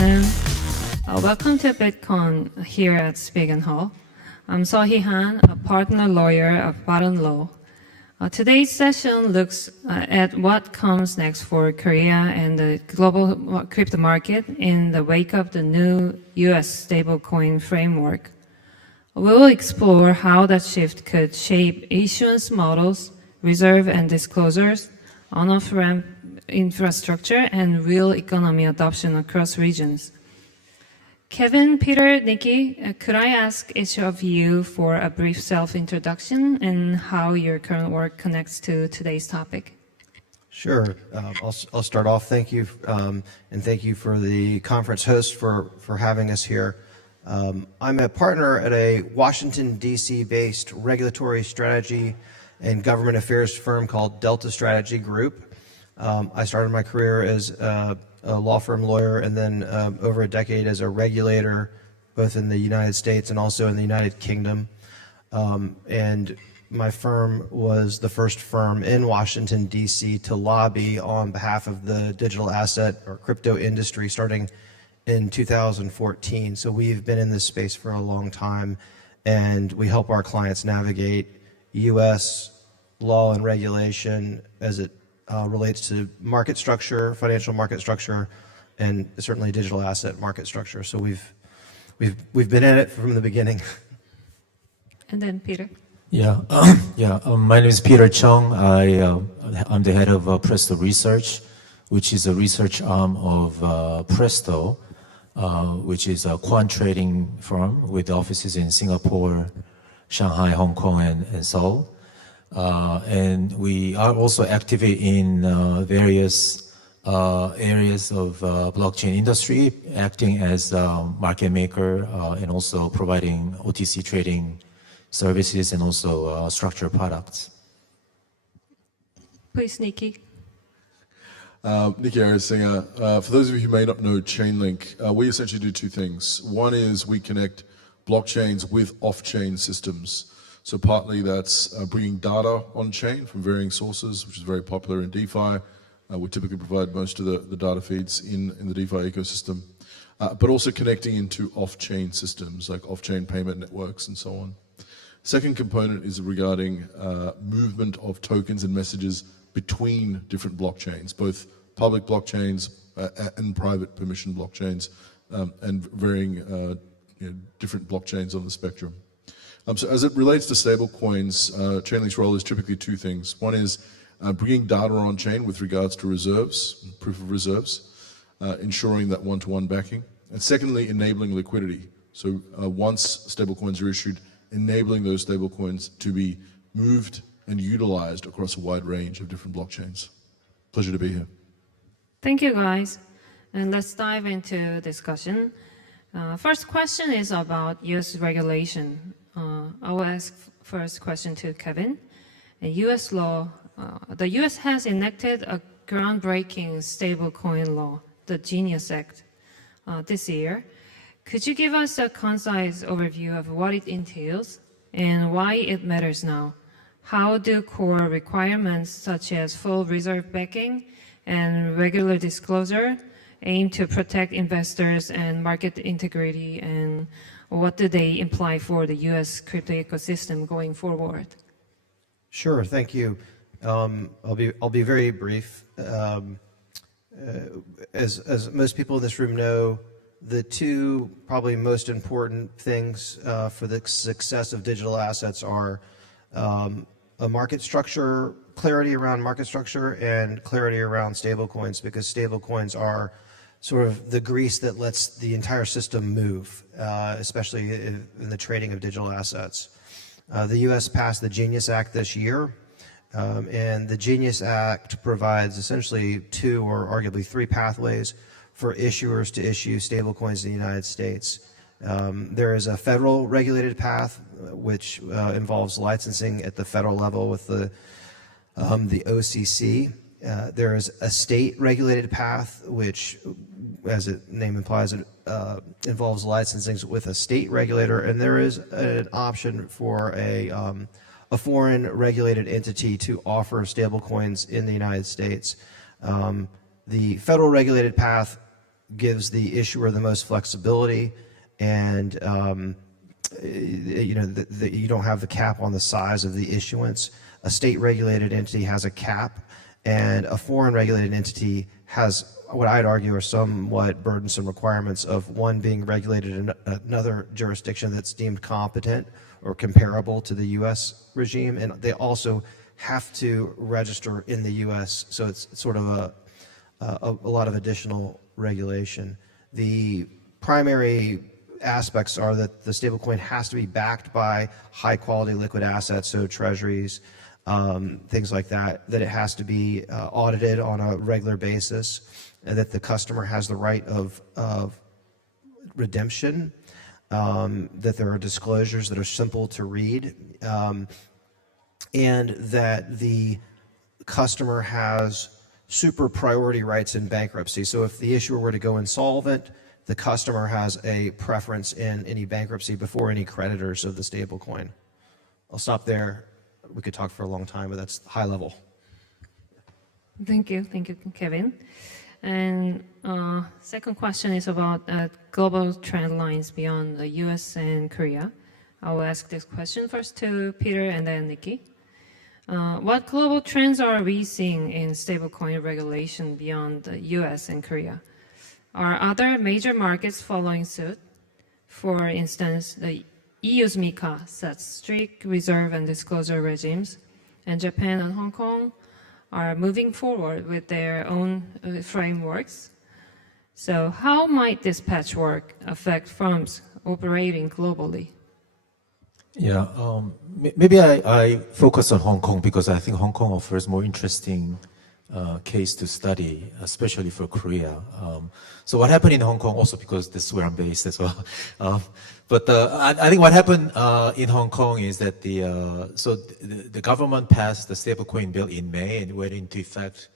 Han. Welcome to BTCON here at Spigen Hall. I'm Seohee Han, a partner lawyer of Barun Law. Today's session looks at what comes next for Korea and the global crypto market in the wake of the new US stablecoin framework. We will explore how that shift could shape issuance models, reserve and disclosures, on-off-ramp infrastructure, and real economy adoption across regions. Kevin, Peter, Niki, could I ask each of you for a brief self-introduction and how your current work connects to today's topic? Sure. I'll start off. Thank you, and thank you for the conference host for having us here. I'm a partner at a Washington, D.C.-based regulatory strategy and government affairs firm called Delta Strategy Group. I started my career as a law firm lawyer and then over a decade as a regulator, both in the United States and also in the United Kingdom. And my firm was the first firm in Washington, D.C. to lobby on behalf of the digital asset or crypto industry starting in 2014. So we've been in this space for a long time, and we help our clients navigate U.S. law and regulation as it relates to market structure, financial market structure, and certainly digital asset market structure. So we've been in it from the beginning. And then Peter. Yeah, my name is Peter Chung. I'm the head of Presto Research, which is a research arm of Presto, which is a quant trading firm with offices in Singapore, Shanghai, Hong Kong, and Seoul. And we are also active in various areas of blockchain industry, acting as a market maker and also providing OTC trading services and also structured products. Please, Niki. Niki Ariyasinghe. For those of you who may not know Chainlink, we essentially do two things. One is we connect blockchains with off-chain systems. So partly that's bringing data on-chain from varying sources, which is very popular in DeFi. We typically provide most of the data feeds in the DeFi ecosystem, but also connecting into off-chain systems like off-chain payment networks and so on. Second component is regarding movement of tokens and messages between different blockchains, both public blockchains and private permission blockchains, and varying different blockchains on the spectrum. So as it relates to stablecoins, Chainlink's role is typically two things. One is bringing data on-chain with regards to reserves, proof of reserves, ensuring that one-to-one backing. And secondly, enabling liquidity. So once stablecoins are issued, enabling those stablecoins to be moved and utilized across a wide range of different blockchains. Pleasure to be here. Thank you, guys. And let's dive into discussion. First question is about U.S. regulation. I will ask first question to Kevin. In U.S. law, the U.S. has enacted a groundbreaking stablecoin law, the Genius Act, this year. Could you give us a concise overview of what it entails and why it matters now? How do core requirements such as full reserve backing and regular disclosure aim to protect investors and market integrity, and what do they imply for the U.S. crypto ecosystem going forward? Sure, thank you. I'll be very brief. As most people in this room know, the two probably most important things for the success of digital assets are a market structure, clarity around market structure, and clarity around stablecoins, because stablecoins are sort of the grease that lets the entire system move, especially in the trading of digital assets. The U.S. passed the Genius Act this year, and the Genius Act provides essentially two or arguably three pathways for issuers to issue stablecoins in the United States. There is a federal regulated path, which involves licensing at the federal level with the OCC. There is a state regulated path, which, as the name implies, it involves licensing with a state regulator, and there is an option for a foreign regulated entity to offer stablecoins in the United States. The federal regulated path gives the issuer the most flexibility, and you don't have the cap on the size of the issuance. A state-regulated entity has a cap, and a foreign regulated entity has what I'd argue are somewhat burdensome requirements of one being regulated in another jurisdiction that's deemed competent or comparable to the U.S. regime, and they also have to register in the U.S., so it's sort of a lot of additional regulation. The primary aspects are that the stablecoin has to be backed by high-quality liquid assets, so treasuries, things like that, that it has to be audited on a regular basis, and that the customer has the right of redemption, that there are disclosures that are simple to read, and that the customer has super priority rights in bankruptcy. So if the issuer were to go insolvent, the customer has a preference in any bankruptcy before any creditors of the stablecoin. I'll stop there. We could talk for a long time, but that's high level. Thank you, Kevin. And second question is about global trend lines beyond the US and Korea. I will ask this question first to Peter and then Niki. What global trends are we seeing in stablecoin regulation beyond the US and Korea? Are other major markets following suit? For instance, the EU's MiCA sets strict reserve and disclosure regimes, and Japan and Hong Kong are moving forward with their own frameworks. So how might this patchwork affect firms operating globally? Yeah, maybe I focus on Hong Kong because I think Hong Kong offers more interesting case to study, especially for Korea. So what happened in Hong Kong, also because this is where I'm based as well. But I think what happened in Hong Kong is that the government passed the stablecoin bill in May and went into effect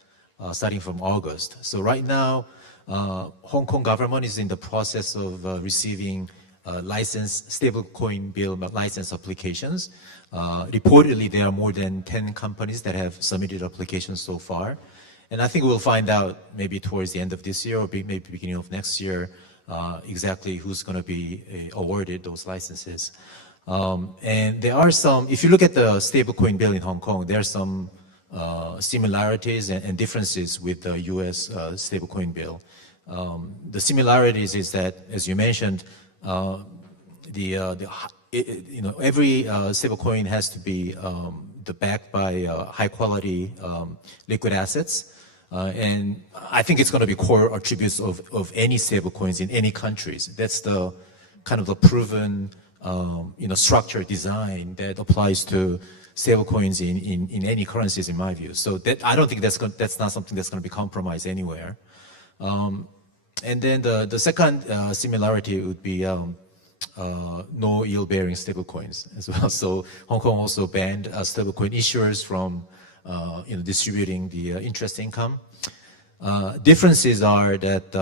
starting from August. So right now, Hong Kong government is in the process of receiving stablecoin bill license applications. Reportedly, there are more than 10 companies that have submitted applications so far. And I think we'll find out maybe towards the end of this year or maybe beginning of next year exactly who's going to be awarded those licenses. And there are some, if you look at the stablecoin bill in Hong Kong, there are some similarities and differences with the US stablecoin bill. The similarities is that, as you mentioned, every stablecoin has to be backed by high quality liquid assets. And I think it's going to be core attributes of any stablecoins in any countries. That's the kind of the proven structure design that applies to stablecoins in any currencies, in my view. So that I don't think that's not something that's going to be compromised anywhere. And then the second similarity would be no yield-bearing stablecoins as well. So Hong Kong also banned stablecoin issuers from distributing the interest income. Differences are that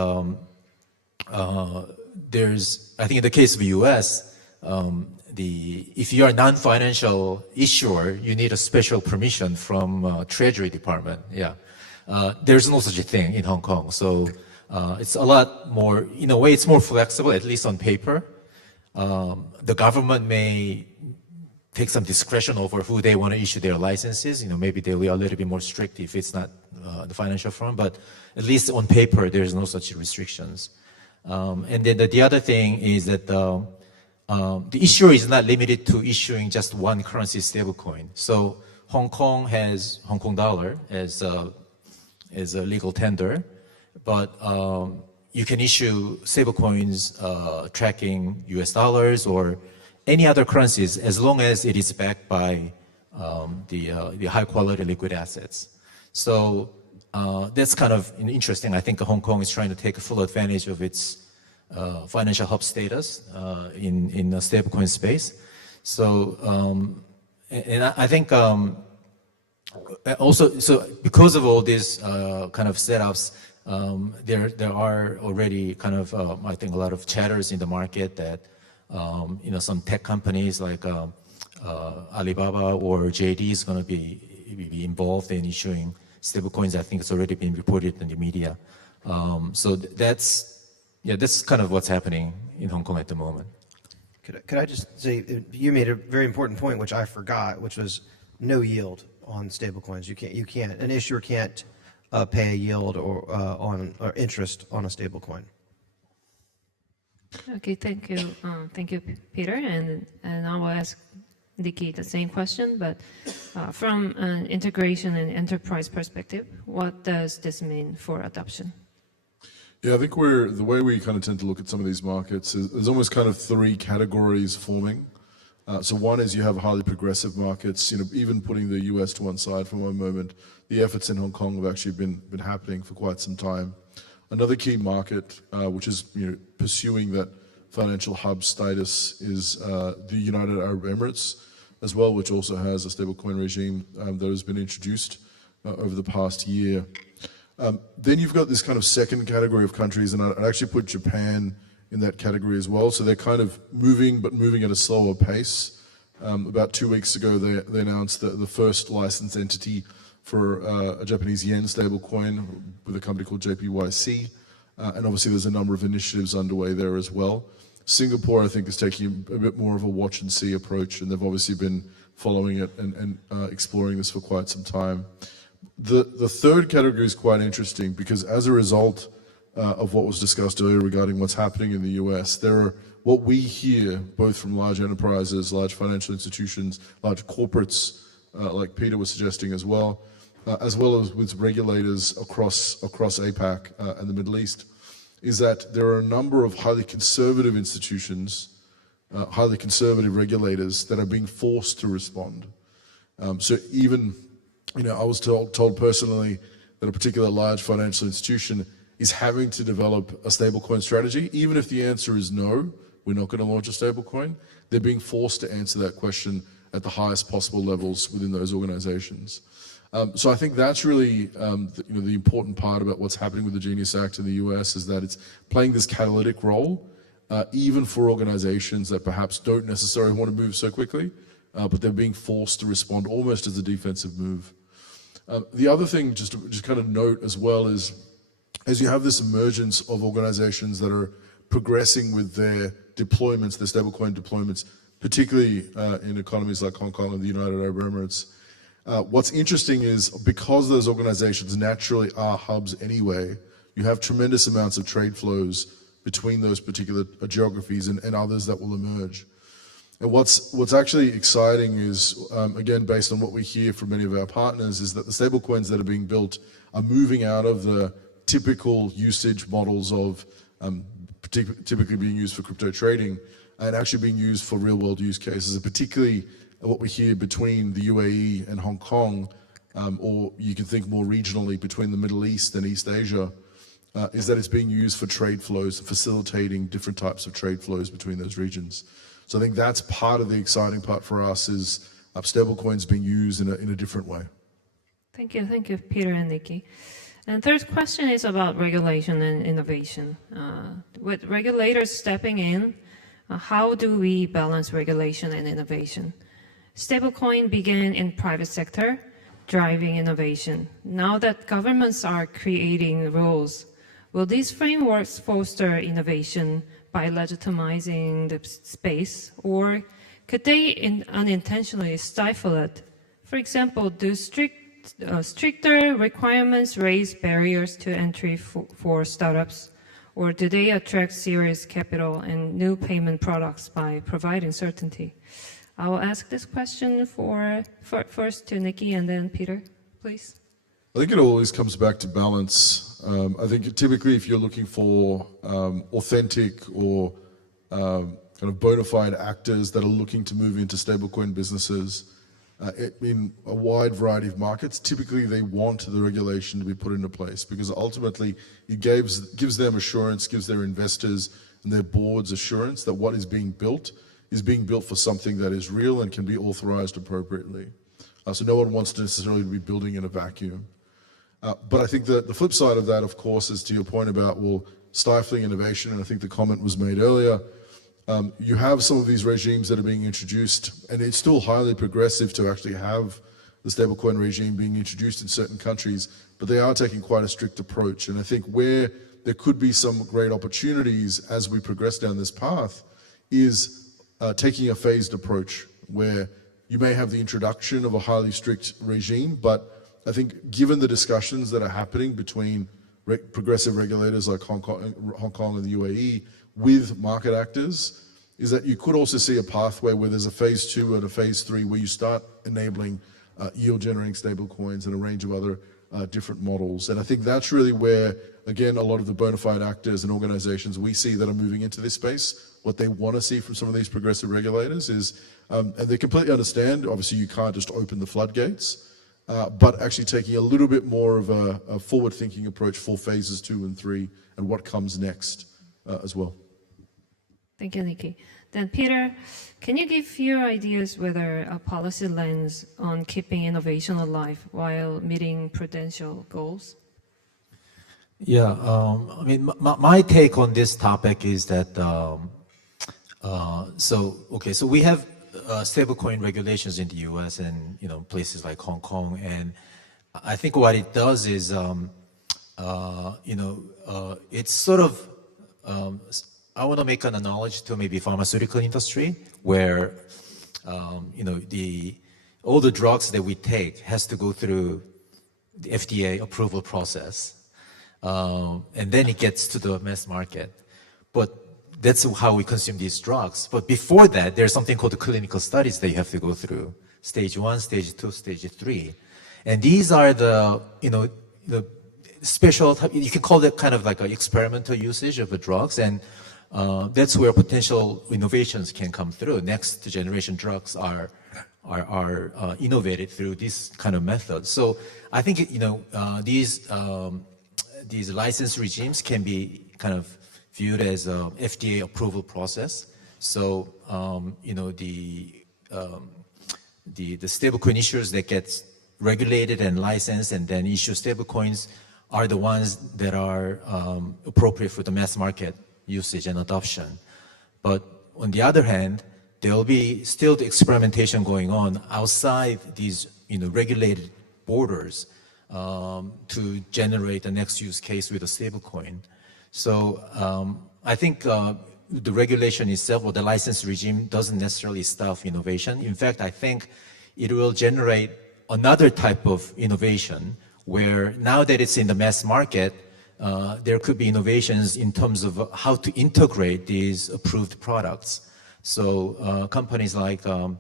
there's, I think in the case of the US, if you are a non-financial issuer, you need a special permission from Treasury Department. Yeah, there's no such a thing in Hong Kong. So it's a lot more, in a way, it's more flexible, at least on paper. The government may take some discretion over who they want to issue their licenses. Maybe they'll be a little bit more strict if it's not the financial firm, but at least on paper, there's no such restrictions. And then the other thing is that the issuer is not limited to issuing just one currency stablecoin. So Hong Kong has Hong Kong dollar as a legal tender, but you can issue stablecoins tracking US dollars or any other currencies as long as it is backed by the high quality liquid assets. So that's kind of interesting. I think Hong Kong is trying to take full advantage of its financial hub status in the stablecoin space. So, and I think also, so because of all these kind of setups, there are already kind of, I think, a lot of chatters in the market that, some tech companies like Alibaba or JD is going to be involved in issuing stablecoins. I think it's already been reported in the media. So that's Yeah, that's kind of what's happening in Hong Kong at the moment. Could I just say, you made a very important point, which I forgot, which was no yield on stablecoins. You can't, an issuer can't pay a yield or interest on a stablecoin. Okay, thank you, Peter. And I will ask Niki the same question, but from an integration and enterprise perspective, what does this mean for adoption? Yeah, I think the way we kind of tend to look at some of these markets is there's almost kind of three categories forming. So one is you have highly progressive markets, even putting the US to one side for one moment, the efforts in Hong Kong have actually been happening for quite some time. Another key market, which is pursuing that financial hub status, is the United Arab Emirates as well, which also has a stablecoin regime that has been introduced over the past year. Then you've got this kind of second category of countries, and I'd actually put Japan in that category as well. So they're kind of moving, but moving at a slower pace. About 2 weeks ago, they announced the first licensed entity for a Japanese yen stablecoin with a company called JPYC. And obviously there's a number of initiatives underway there as well. Singapore, I think, is taking a bit more of a watch and see approach, and they've obviously been following it and exploring this for quite some time. The third category is quite interesting because as a result of what was discussed earlier regarding what's happening in the US, there are what we hear both from large enterprises, large financial institutions, large corporates, like Peter was suggesting as well as with regulators across APAC and the Middle East, is that there are a number of highly conservative institutions, highly conservative regulators that are being forced to respond. So even, I was told personally that a particular large financial institution is having to develop a stablecoin strategy. Even if the answer is no, we're not going to launch a stablecoin, they're being forced to answer that question at the highest possible levels within those organizations. So I think that's really the important part about what's happening with the Genius Act in the US, is that it's playing this catalytic role, even for organizations that perhaps don't necessarily want to move so quickly, but they're being forced to respond almost as a defensive move. The other thing just to kind of note as well is, as you have this emergence of organizations that are progressing with their deployments, their stablecoin deployments, particularly in economies like Hong Kong and the United Arab Emirates, what's interesting is because those organizations naturally are hubs anyway, you have tremendous amounts of trade flows between those particular geographies and others that will emerge. And what's actually exciting is, again, based on what we hear from many of our partners, is that the stablecoins that are being built are moving out of the typical usage models of typically being used for crypto trading and actually being used for real world use cases, and particularly what we hear between the UAE and Hong Kong, or you can think more regionally between the Middle East and East Asia, is that it's being used for trade flows, facilitating different types of trade flows between those regions. So I think that's part of the exciting part for us, is stablecoins being used in a different way. Thank you, Peter and Niki. And third question is about regulation and innovation. With regulators stepping in, how do we balance regulation and innovation? Stablecoin began in private sector, driving innovation. Now that governments are creating rules, will these frameworks foster innovation by legitimizing the space, or could they unintentionally stifle it? For example, do stricter requirements raise barriers to entry for startups, or do they attract serious capital and new payment products by providing certainty? I will ask this question first to Niki and then Peter, please. I think it always comes back to balance. I think typically if you're looking for authentic or kind of bona fide actors that are looking to move into stablecoin businesses in a wide variety of markets, typically they want the regulation to be put into place, because ultimately it gives them assurance, gives their investors and their boards assurance that what is being built for something that is real and can be authorized appropriately. So no one wants to necessarily be building in a vacuum. But I think the flip side of that, of course, is to your point about, stifling innovation, and I think the comment was made earlier. You have some of these regimes that are being introduced, and it's still highly progressive to actually have the stablecoin regime being introduced in certain countries, but they are taking quite a strict approach. And I think where there could be some great opportunities as we progress down this path is taking a phased approach where you may have the introduction of a highly strict regime, but I think given the discussions that are happening between progressive regulators like Hong Kong and the UAE with market actors, is that you could also see a pathway where there's a phase 2 and a phase 3 where you start enabling yield-generating stablecoins and a range of other different models. And I think that's really where, again, a lot of the bona fide actors and organizations we see that are moving into this space, what they want to see from some of these progressive regulators is, and they completely understand, obviously you can't just open the floodgates, but actually taking a little bit more of a forward-thinking approach for phases 2 and 3 and what comes next as well. Thank you, Niki. Then Peter, can you give your ideas whether a policy lens on keeping innovation alive while meeting prudential goals? Yeah, I mean, my take on this topic is that, so we have stablecoin regulations in the US and, places like Hong Kong. And I think what it does is, it's sort of, I want to make an analogy to maybe pharmaceutical industry where, all the drugs that we take has to go through the FDA approval process. And then it gets to the mass market. But that's how we consume these drugs. But before that, there's something called the clinical studies that you have to go through. Stage 1, stage 2, stage 3. And these are the special, you can call it kind of like an experimental usage of the drugs. And that's where potential innovations can come through. Next generation drugs are innovated through this kind of method. So I think, these license regimes can be kind of viewed as a FDA approval process. So, the stablecoin issuers that get regulated and licensed and then issue stablecoins are the ones that are appropriate for the mass market usage and adoption. But on the other hand, there will be still the experimentation going on outside these regulated borders to generate the next use case with a stablecoin. So I think the regulation itself or the license regime doesn't necessarily stop innovation. In fact, I think it will generate another type of innovation where now that it's in the mass market, there could be innovations in terms of how to integrate these approved products. So companies like, all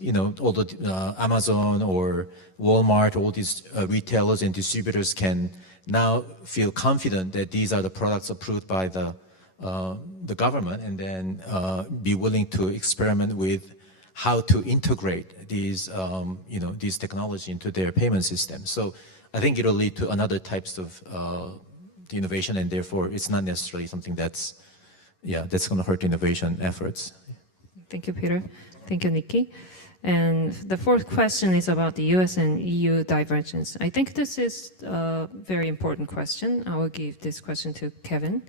the Amazon or Walmart, all these retailers and distributors can now feel confident that these are the products approved by the government, and then be willing to experiment with how to integrate these, these technology into their payment system. So I think it'll lead to another types of innovation, and therefore it's not necessarily something that's going to hurt innovation efforts. Thank you, Peter. Thank you, Niki. And the fourth question is about the US and EU divergence. I think this is a very important question. I will give this question to Kevin.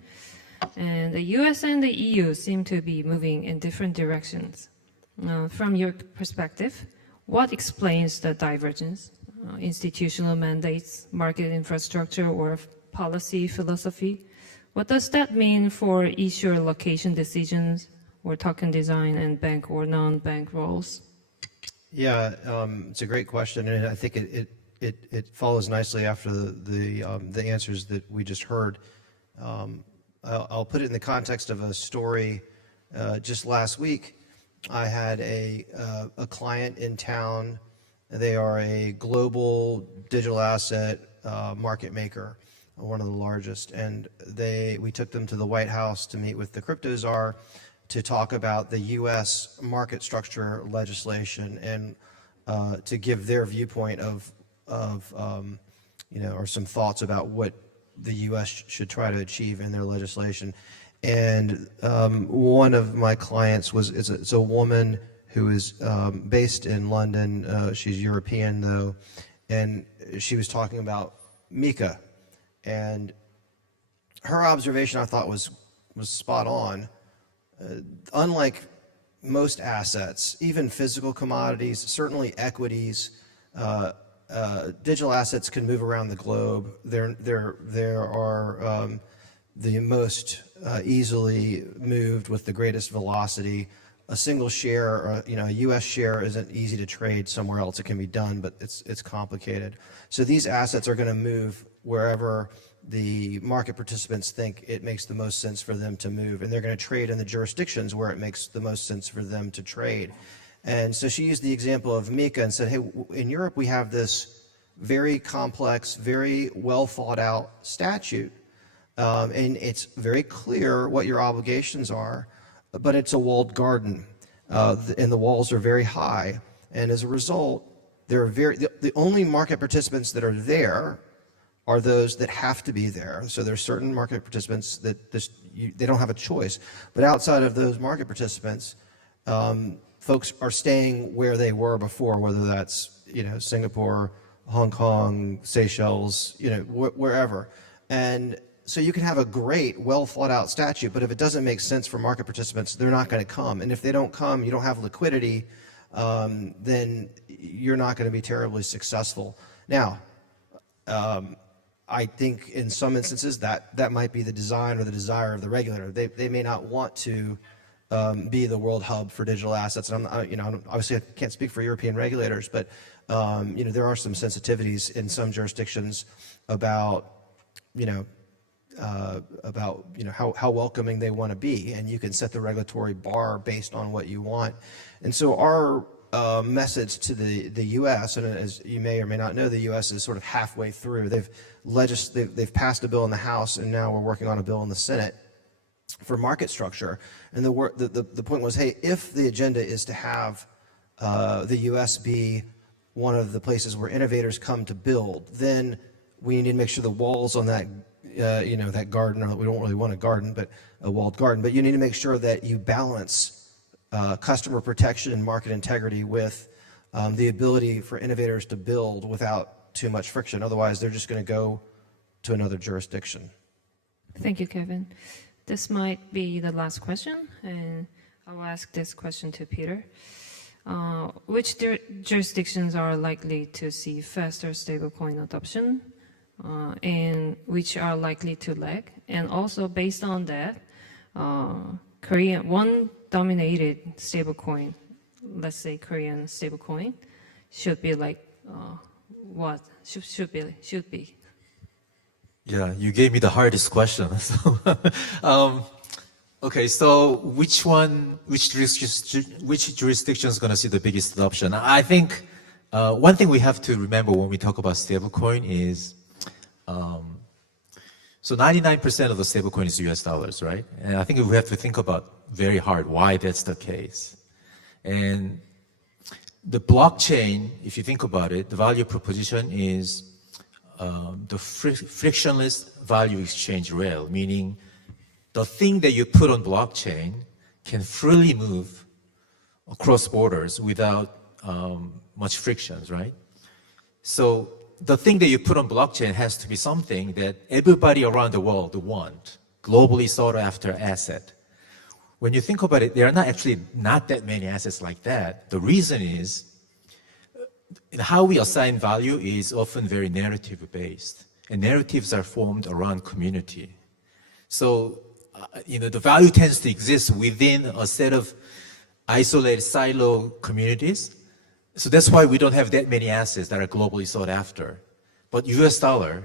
And the US and the EU seem to be moving in different directions. From your perspective, what explains the divergence? Institutional mandates, market infrastructure, or policy philosophy? What does that mean for issuer location decisions or token design and bank or non-bank roles? Yeah, it's a great question, and I think it follows nicely after the answers that we just heard. I'll put it in the context of a story. Just last week, I had a client in town. They are a global digital asset market maker, one of the largest, and we took them to the White House to meet with the crypto czar to talk about the U.S. market structure legislation and to give their viewpoint of or some thoughts about what the U.S. should try to achieve in their legislation. And one of my clients it's a woman who is based in London. She's European though, and she was talking about MiCA, and her observation I thought was spot on. Unlike most assets, even physical commodities, certainly equities, digital assets can move around the globe. There are the most easily moved with the greatest velocity. A single share, or, a U.S. share isn't easy to trade somewhere else. It can be done, but it's complicated. So these assets are going to move wherever the market participants think it makes the most sense for them to move, and they're going to trade in the jurisdictions where it makes the most sense for them to trade. And so she used the example of MiCA and said, hey, in Europe we have this very complex, very well thought out statute, and it's very clear what your obligations are, but it's a walled garden, and the walls are very high, and as a result, the only market participants that are there are those that have to be there. So there's certain market participants that they don't have a choice. But outside of those market participants, folks are staying where they were before, whether that's Singapore, Hong Kong, Seychelles, wherever. And so you can have a great, well thought out statute, but if it doesn't make sense for market participants, they're not going to come. And if they don't come, you don't have liquidity, then you're not going to be terribly successful. Now, I think in some instances that might be the design or the desire of the regulator. They may not want to be the world hub for digital assets. And obviously I can't speak for European regulators, but there are some sensitivities in some jurisdictions about how welcoming they want to be, and you can set the regulatory bar based on what you want. And so our message to the U.S., and as you may or may not know, the U.S. is sort of halfway through. They've passed a bill in the House, and now we're working on a bill in the Senate for market structure. And the point was, hey, if the agenda is to have the U.S. be one of the places where innovators come to build, then we need to make sure the walls on that that garden, or we don't really want a garden, but a walled garden, but you need to make sure that you balance customer protection and market integrity with the ability for innovators to build without too much friction. Otherwise, they're just going to go to another jurisdiction. Thank you, Kevin. This might be the last question, and I'll ask this question to Peter. Which jurisdictions are likely to see faster stablecoin adoption, and which are likely to lag? And also, based on that, one dominated stablecoin, let's say Korean stablecoin, should be like what should be. Yeah, you gave me the hardest question. So, okay, so which jurisdiction is going to see the biggest adoption? I think one thing we have to remember when we talk about stablecoin is, so 99% of the stablecoin is US dollars, right? And I think we have to think about very hard why that's the case. And the blockchain, if you think about it, the value proposition is the frictionless value exchange rail, meaning the thing that you put on blockchain can freely move across borders without much frictions, right? So the thing that you put on blockchain has to be something that everybody around the world want, globally sought after asset. When you think about it, there are not that many assets like that. The reason is how we assign value is often very narrative based, and narratives are formed around community. So, the value tends to exist within a set of isolated silo communities. So that's why we don't have that many assets that are globally sought after. But US dollar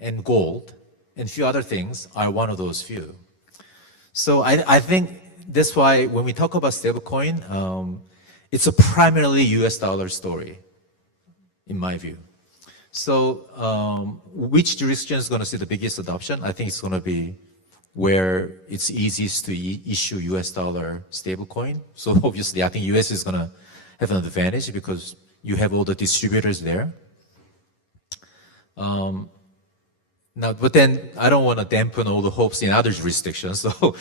and gold and a few other things are one of those few. So I think that's why when we talk about stablecoin, it's a primarily US dollar story, in my view. So which jurisdiction is going to see the biggest adoption? I think it's going to be where it's easiest to issue US dollar stablecoin. So obviously, I think US is going to have an advantage because you have all the distributors there. Now, but then I don't want to dampen all the hopes in other jurisdictions. So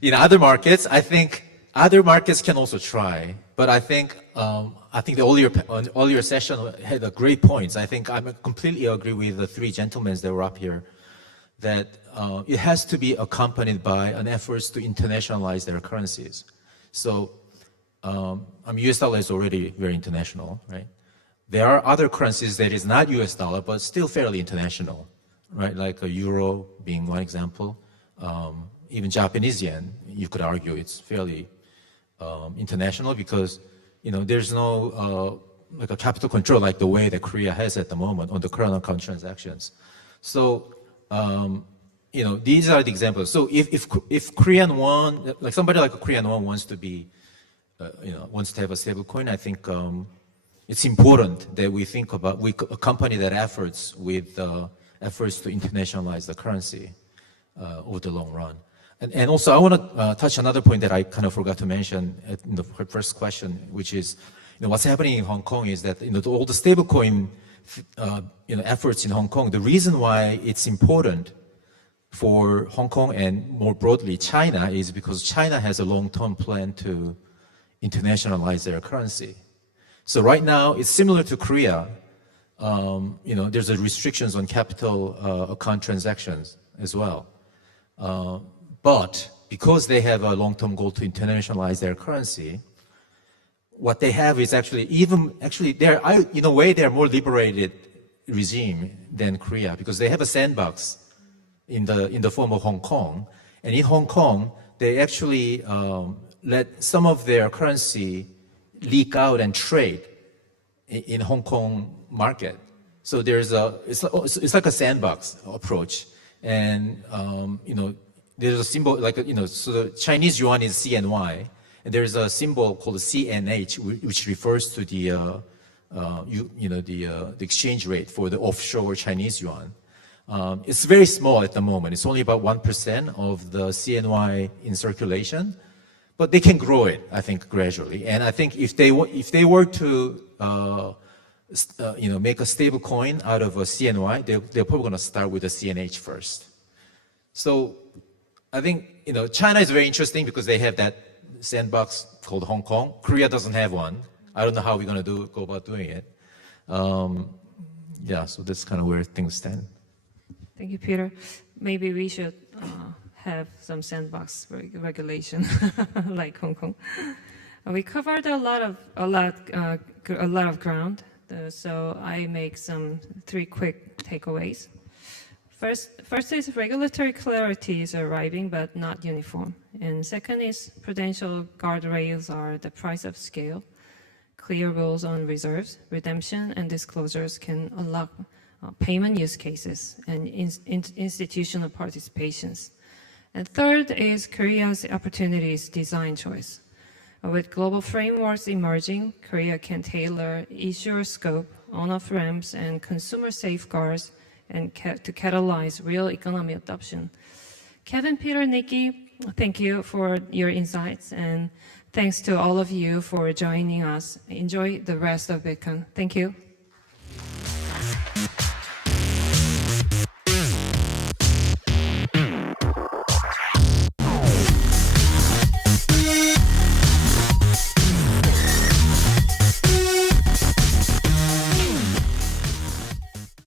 in other markets, I think other markets can also try. But I think the earlier session had a great points. I think I completely agree with the three gentlemen that were up here that it has to be accompanied by an effort to internationalize their currencies. So US dollar is already very international, right? There are other currencies that is not US dollar, but still fairly international, right? Like a euro being one example. Even Japanese yen, you could argue it's fairly international because, there's no like a capital control like the way that Korea has at the moment on the current account transactions. So, these are the examples. So if Korean won, like somebody like a Korean won wants to be, wants to have a stablecoin, I think it's important that we think about, we accompany that efforts with efforts to internationalize the currency over the long run. And also, I want to touch another point that I kind of forgot to mention in the first question, which is, what's happening in Hong Kong is that, all the stablecoin, efforts in Hong Kong, the reason why it's important for Hong Kong and more broadly China is because China has a long-term plan to internationalize their currency. So right now, it's similar to Korea. There's restrictions on capital account transactions as well. But because they have a long-term goal to internationalize their currency, what they have is they're, in a way, they're more liberated regime than Korea because they have a sandbox in the form of Hong Kong. And in Hong Kong, they actually let some of their currency leak out and trade in Hong Kong market. So it's like a sandbox approach. And, there's a symbol so the Chinese yuan is CNY, and there's a symbol called CNH, which refers to the exchange rate for the offshore Chinese yuan. It's very small at the moment. It's only about 1% of the CNY in circulation, but they can grow it, I think, gradually. And I think if they were to make a stable coin out of a CNY, they're probably going to start with a CNH first. So I think, China is very interesting because they have that sandbox called Hong Kong. Korea doesn't have one. I don't know how we're going to go about doing it. So that's kind of where things stand. Thank you, Peter. Maybe we should have some sandbox regulation like Hong Kong. We covered a lot of ground, so I make three quick takeaways. First is regulatory clarity is arriving but not uniform. And second is prudential guardrails are the price of scale. Clear rules on reserves, redemption, and disclosures can unlock payment use cases and institutional participations. And third is Korea's opportunities design choice. With global frameworks emerging, Korea can tailor issuer scope, on-off ramps, and consumer safeguards and to catalyze real economy adoption. Kevin, Peter, Niki, thank you for your insights, and thanks to all of you for joining us. Enjoy the rest of BTCON. Thank you.